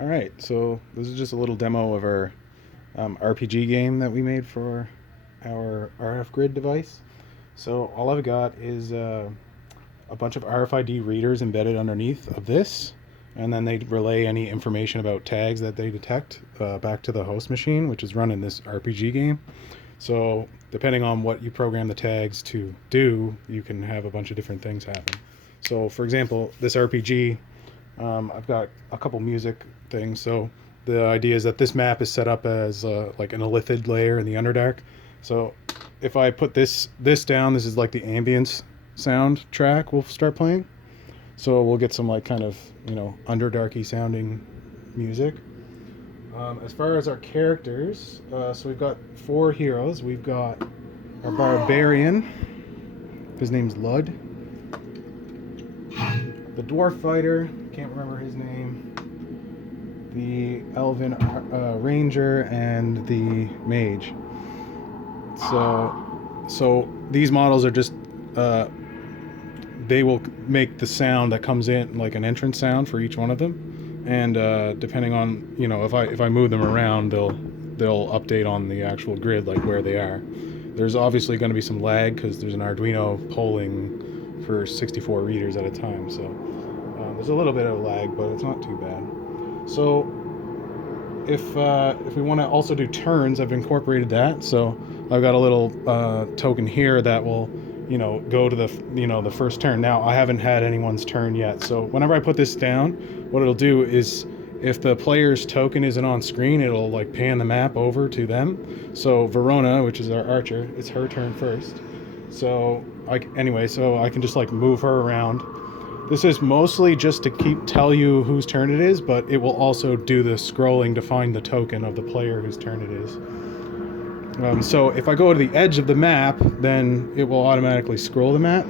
All right, so this is just a little demo of our RPG game that we made for our rfgrid device. So all I've got is a bunch of RFID readers embedded underneath of this, and then they relay any information about tags that they detect back to the host machine, which is running this RPG game. So depending on what you program the tags to do, you can have a bunch of different things happen. So for example, this RPG, I've got a couple music things. So the idea is that this map is set up as like an illithid layer in the Underdark. So if I put this down, this is like the ambience sound track we'll start playing. So we'll get some like kind of, Underdarky sounding music. As far as our characters, so we've got 4 heroes. We've got our barbarian. His name's Lud. The dwarf fighter, can't remember his name. The elven ranger and the mage. So these models are just they will make the sound that comes in like an entrance sound for each one of them, and depending on if I move them around, they'll update on the actual grid like where they are. There's obviously going to be some lag because there's an Arduino polling for 64 readers at a time, so there's a little bit of lag, but it's not too bad. So if we want to also do turns, I've incorporated that. So I've got a little token here that will go to the first turn. Now I haven't had anyone's turn yet, so whenever I put this down, what it'll do is if the player's token isn't on screen, it'll like pan the map over to them. So Verona, which is our archer, it's her turn first. So I can just like move her around. This is mostly just to tell you whose turn it is, but it will also do the scrolling to find the token of the player whose turn it is. So if I go to the edge of the map, then it will automatically scroll the map.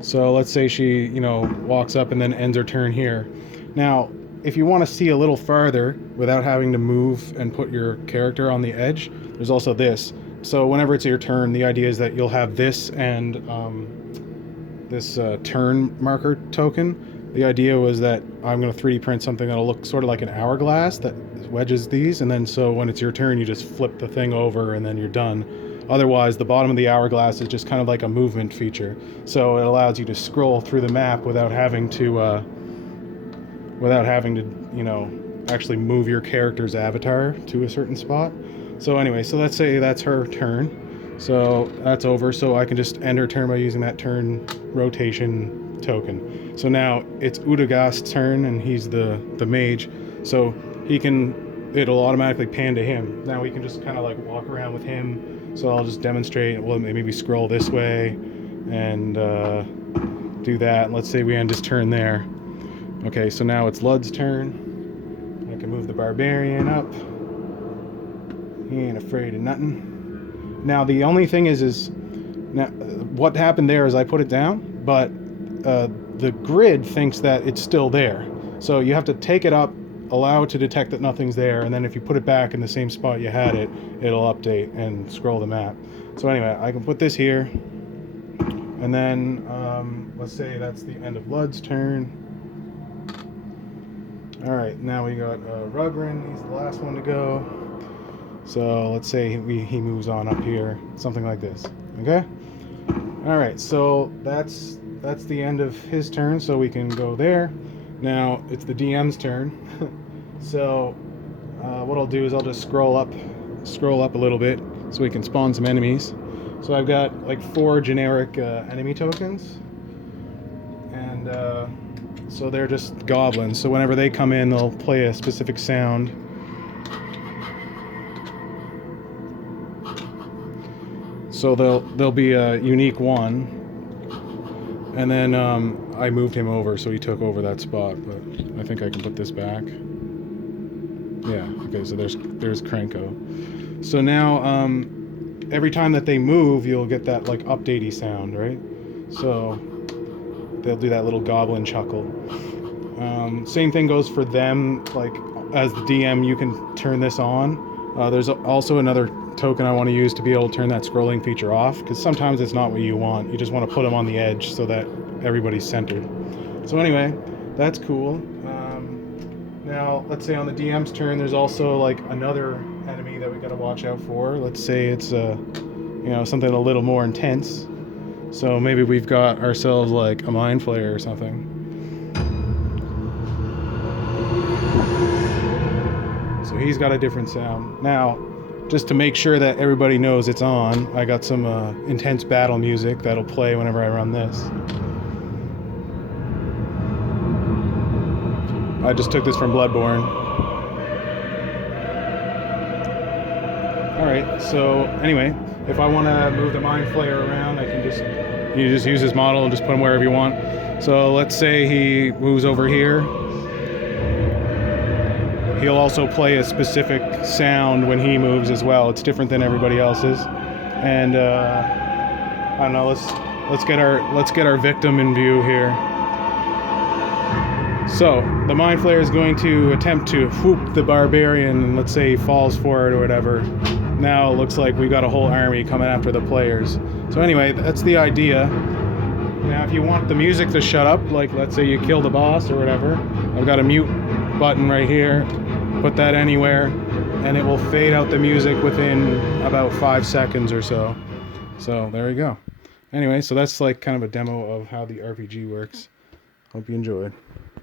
So let's say she, walks up and then ends her turn here. Now, if you want to see a little farther without having to move and put your character on the edge, there's also this. So whenever it's your turn, the idea is that you'll have this and this turn marker token. The idea was that I'm going to 3D print something that'll look sort of like an hourglass that wedges these, and then so when it's your turn, you just flip the thing over and then you're done. Otherwise, the bottom of the hourglass is just kind of like a movement feature, so it allows you to scroll through the map without having to actually move your character's avatar to a certain spot. So anyway, so let's say that's her turn. So that's over, so I can just end her turn by using that turn rotation token. So now it's Udagast's turn, and he's the mage, so it'll automatically pan to him. Now we can just kind of like walk around with him. So I'll just demonstrate, well, maybe scroll this way and do that. And let's say we end his turn there. Okay, so now it's Lud's turn. I can move the barbarian up. He ain't afraid of nothing. Now the only thing is now what happened there is I put it down, but the grid thinks that it's still there. So you have to take it up, allow it to detect that nothing's there, and then if you put it back in the same spot you had it, it'll update and scroll the map. So anyway, I can put this here, and then let's say that's the end of Lud's turn. All right, now we got Rugrin. He's the last one to go. So let's say he moves on up here, something like this. Okay. All right. So that's the end of his turn. So we can go there. Now it's the DM's turn. So what I'll do is I'll just scroll up a little bit so we can spawn some enemies. So I've got like 4 generic enemy tokens, and so they're just goblins. So whenever they come in, they'll play a specific sound. So there'll be a unique one, and then I moved him over, so he took over that spot. But I think I can put this back. Yeah. Okay. So there's Krenko. So now every time that they move, you'll get that like updatey sound, right? So they'll do that little goblin chuckle. Same thing goes for them. Like as the DM, you can turn this on. There's also another token I want to use to be able to turn that scrolling feature off, because sometimes it's not what you want. You just want to put them on the edge so that everybody's centered. So anyway, that's cool. Now, let's say on the DM's turn, there's also like another enemy that we got to watch out for. Let's say it's something a little more intense. So maybe we've got ourselves like a mind flayer or something. So he's got a different sound. Now, just to make sure that everybody knows it's on, I got some intense battle music that'll play whenever I run this. I just took this from Bloodborne. Alright, so anyway, if I want to move the Mind Flayer around, you just use this model and just put him wherever you want. So let's say he moves over here. He'll also play a specific sound when he moves as well. It's different than everybody else's. And I don't know, let's get our victim in view here. So the Mind Flayer is going to attempt to whoop the barbarian, and let's say he falls for it or whatever. Now it looks like we got a whole army coming after the players. So anyway, that's the idea. Now if you want the music to shut up, like let's say you kill the boss or whatever, I've got a mute button right here. Put that anywhere and it will fade out the music within about 5 seconds or so. So there we go. Anyway, so that's like kind of a demo of how the RPG works. Hope you enjoyed.